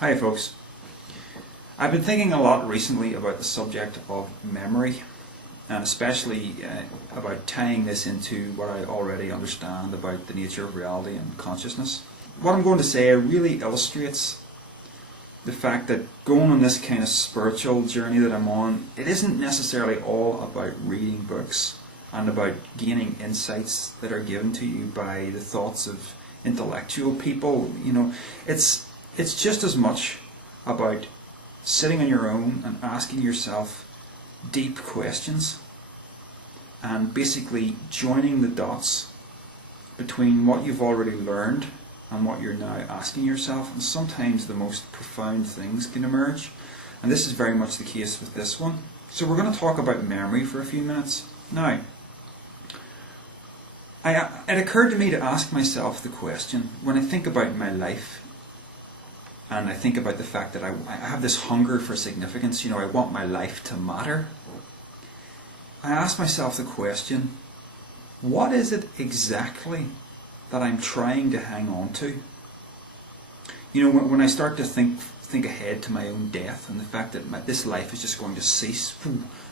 Hi folks. I've been thinking a lot recently about the subject of memory, and especially about tying this into what I already understand about the nature of reality and consciousness. What I'm going to say really illustrates the fact that going on this kind of spiritual journey that I'm on, it isn't necessarily all about reading books and about gaining insights that are given to you by the thoughts of intellectual people. It's just as much about sitting on your own and asking yourself deep questions and basically joining the dots between what you've already learned and what you're now asking yourself. And sometimes the most profound things can emerge, and this is very much the case with this one. So we're going to talk about memory for a few minutes. Now, it occurred to me to ask myself the question, when I think about my life and I think about the fact that I have this hunger for significance, I want my life to matter. I ask myself the question, what is it exactly that I'm trying to hang on to? When I start to think ahead to my own death and the fact that this life is just going to cease,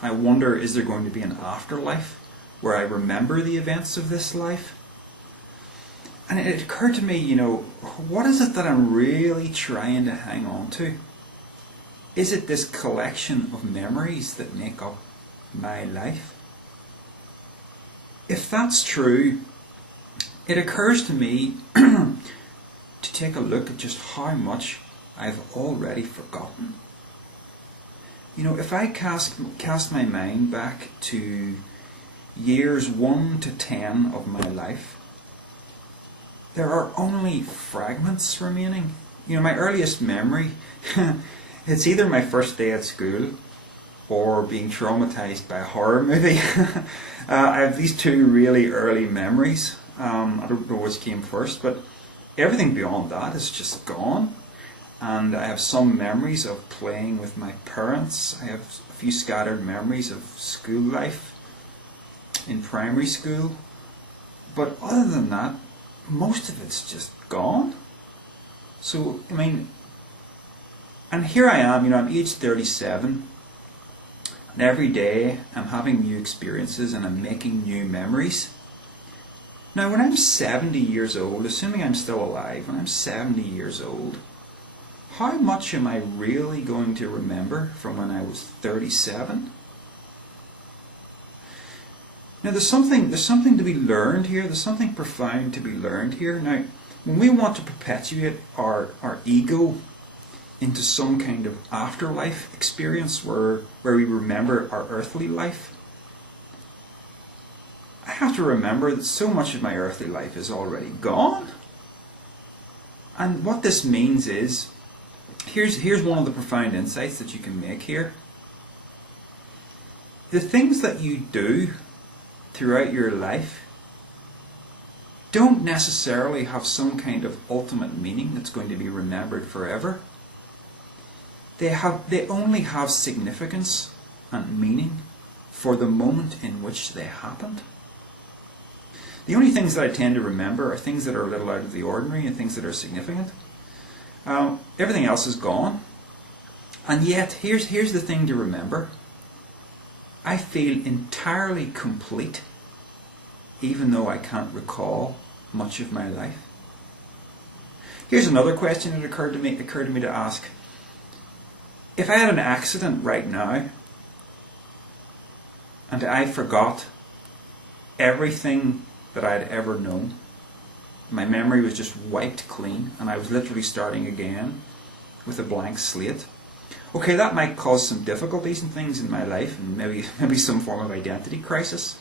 I wonder, is there going to be an afterlife where I remember the events of this life? And it occurred to me, what is it that I'm really trying to hang on to? Is it this collection of memories that make up my life? If that's true, it occurs to me to take a look at just how much I've already forgotten. If I cast my mind back to years 1 to 10 of my life, there are only fragments remaining. My earliest memory, it's either my first day at school or being traumatized by a horror movie. I have these two really early memories. I don't know which came first, but everything beyond that is just gone. And I have some memories of playing with my parents. I have a few scattered memories of school life in primary school. But other than that, most of it's just gone. So, and here I am, I'm age 37, and every day I'm having new experiences and I'm making new memories. Now, when I'm 70 years old, assuming I'm still alive, when I'm 70 years old, how much am I really going to remember from when I was 37? Now, there's something to be learned here. There's something profound to be learned here. Now, when we want to perpetuate our ego into some kind of afterlife experience where we remember our earthly life, I have to remember that so much of my earthly life is already gone. And what this means is, here's one of the profound insights that you can make here. The things that you do throughout your life don't necessarily have some kind of ultimate meaning that's going to be remembered forever. They only have significance and meaning for the moment in which they happened. The only things that I tend to remember are things that are a little out of the ordinary and things that are significant. Everything else is gone. And yet, here's the thing to remember. I feel entirely complete, even though I can't recall much of my life. Here's another question that occurred to me to ask. If I had an accident right now, and I forgot everything that I had ever known, my memory was just wiped clean, and I was literally starting again with a blank slate. Okay, that might cause some difficulties and things in my life, and maybe some form of identity crisis.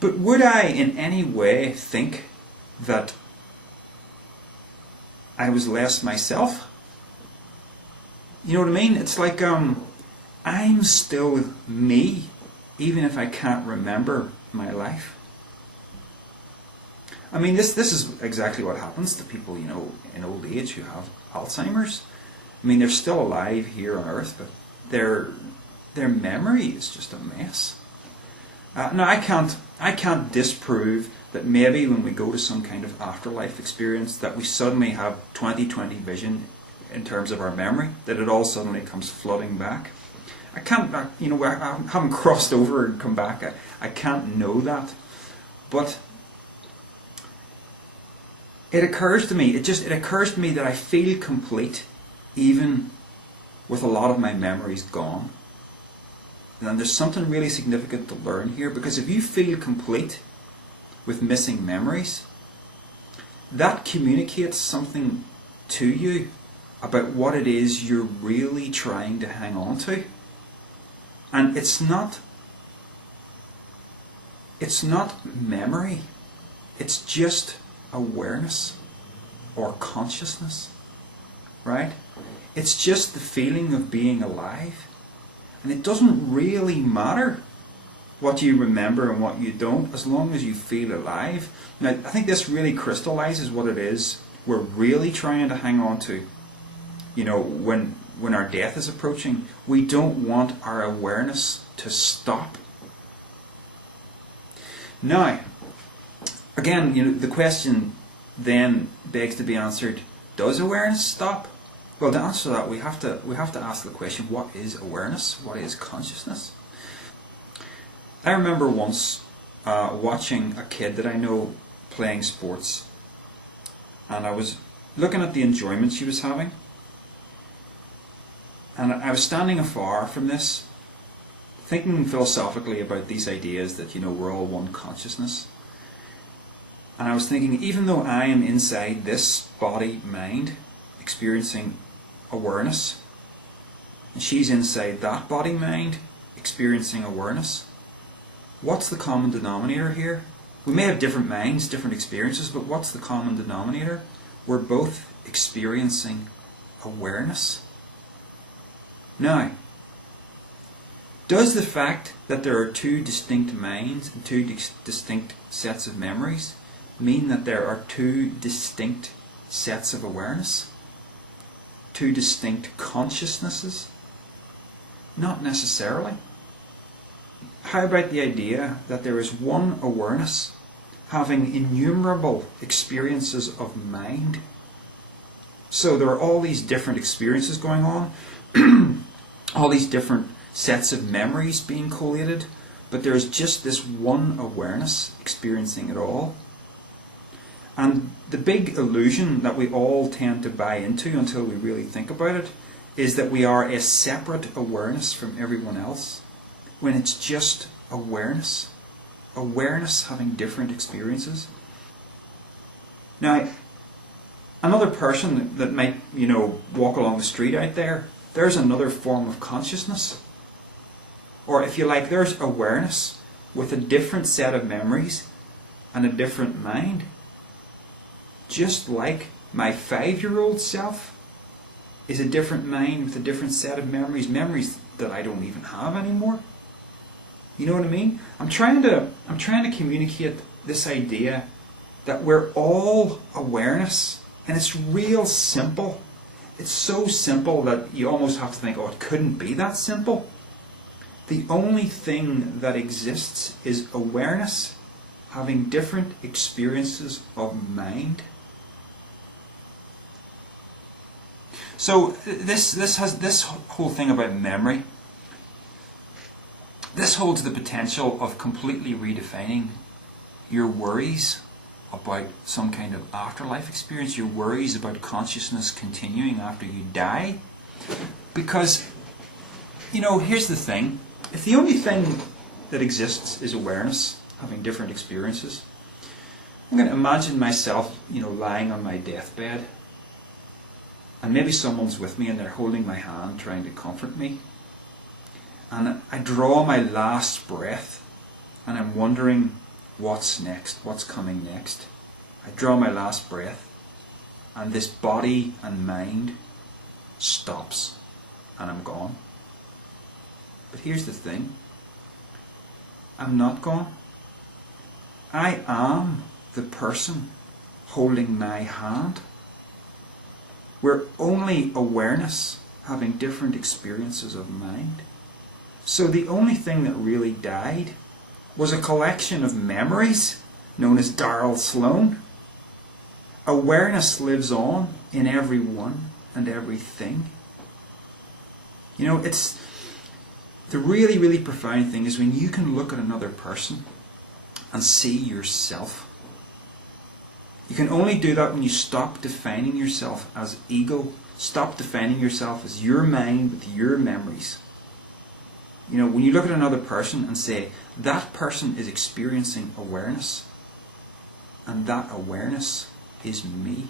But would I in any way think that I was less myself? You know what I mean? It's like I'm still me, even if I can't remember my life. This is exactly what happens to people, in old age who have Alzheimer's. They're still alive here on Earth, but their memory is just a mess. Now, I can't disprove that maybe when we go to some kind of afterlife experience that we suddenly have 20/20 vision in terms of our memory, that it all suddenly comes flooding back. I can't, I haven't crossed over and come back. I can't know that. But it occurs to me, it occurs to me that I feel complete even with a lot of my memories gone. And there's something really significant to learn here, because if you feel complete with missing memories, that communicates something to you about what it is you're really trying to hang on to. And it's not memory, it's just awareness or consciousness, right? It's just the feeling of being alive. And it doesn't really matter what you remember and what you don't, as long as you feel alive. Now, I think this really crystallizes what it is we're really trying to hang on to. When our death is approaching, we don't want our awareness to stop. Now, again, the question then begs to be answered: does awareness stop? Well, to answer that, we have to ask the question: what is awareness? What is consciousness? I remember once watching a kid that I know playing sports, and I was looking at the enjoyment she was having. And I was standing afar from this, thinking philosophically about these ideas that, we're all one consciousness. And I was thinking, even though I am inside this body-mind, experiencing awareness, and she's inside that body-mind, experiencing awareness, what's the common denominator here? We may have different minds, different experiences, but what's the common denominator? We're both experiencing awareness. Now, does the fact that there are two distinct minds and two distinct sets of memories mean that there are two distinct sets of awareness? Two distinct consciousnesses? Not necessarily. How about the idea that there is one awareness having innumerable experiences of mind? So there are all these different experiences going on, all these different sets of memories being collated, but there's just this one awareness experiencing it all. And the big illusion that we all tend to buy into until we really think about it is that we are a separate awareness from everyone else, when it's just awareness. Awareness having different experiences. Now, another person that might, walk along the street out there, there's another form of consciousness. Or if you like, there's awareness with a different set of memories and a different mind. Just like my 5-year-old self is a different mind with a different set of memories that I don't even have anymore. You know what I mean? I'm trying to communicate this idea that we're all awareness, and it's real simple. It's so simple that you almost have to think, it couldn't be that simple. The only thing that exists is awareness having different experiences of mind. So this whole thing about memory, this holds the potential of completely redefining your worries about some kind of afterlife experience, your worries about consciousness continuing after you die. Because, here's the thing. If the only thing that exists is awareness, having different experiences, I'm going to imagine myself, lying on my deathbed, and maybe someone's with me and they're holding my hand, trying to comfort me. And I draw my last breath, and I'm wondering, what's next? What's coming next? I draw my last breath, and this body and mind stops, and I'm gone. But here's the thing. I'm not gone. I am the person holding my hand. We're only awareness having different experiences of mind. So the only thing that really died was a collection of memories known as Darrell Sloan. Awareness lives on in every one, and everything. You know, it's the really, really profound thing is when you can look at another person and see yourself. You can only do that when you stop defining yourself as ego. Stop defining yourself as your mind with your memories. You know, when you look at another person and say, that person is experiencing awareness, and that awareness is me.